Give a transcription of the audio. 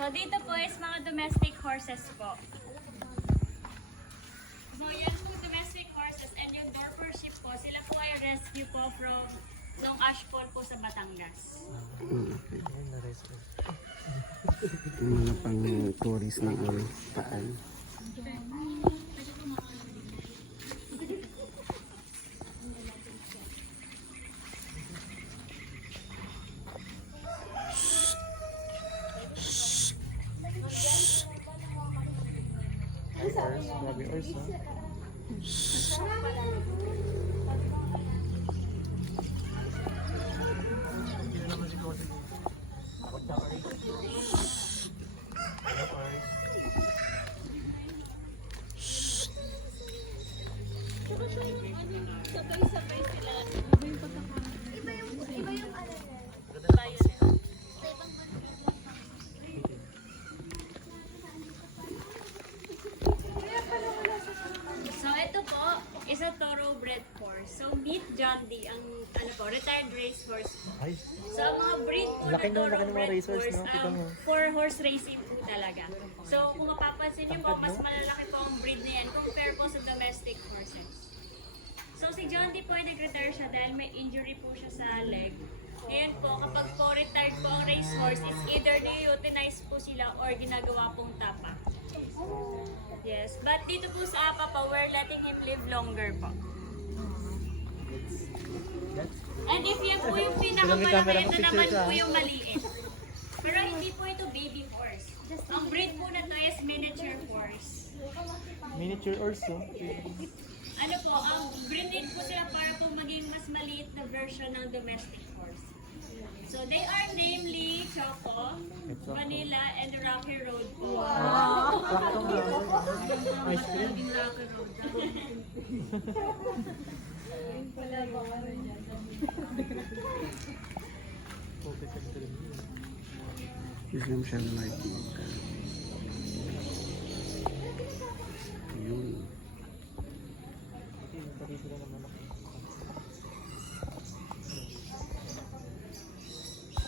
So dito po is mga domestic horses po. So yan po domestic horses and yung Dorper sheep po, sila po ay rescue po from Long Ashpon po sa Batangas. Yung mga pang tourist na paan. Grabe horse, no? Sabay-sabay sila. Iba yung ano niya. So ito po is a thoroughbred horse. So meet John D, ang ano po, retired racehorse po. Ay, So ang mga breed po laki na ng mga thoroughbred racehorse, horse, no? Kita mo. for horse racing po talaga. So kung mapapansin niyo po, mas malalaki po ang breed na yan compare po sa domestic horses. So si John D po ay nag-retire siya dahil may injury po siya sa leg. Ngayon po, kapag po retired po ang racehorse, is either ni-euthanize po sila or ginagawa pong tapa. Yes, but dito po sa APA po, we're letting him live longer po. And if yan po yung pinakamalaki, ito naman po yung maliit. Pero hindi po ito baby horse. Ang breed po na to is miniature horse. miniature horse, no? Ano po, ang breed po sila para po maging mas maliit na version ng domestic horse. So they are namely Choco, Vanilla, and Rocky Road po. Ice cream. Rocky Road. Islam siya like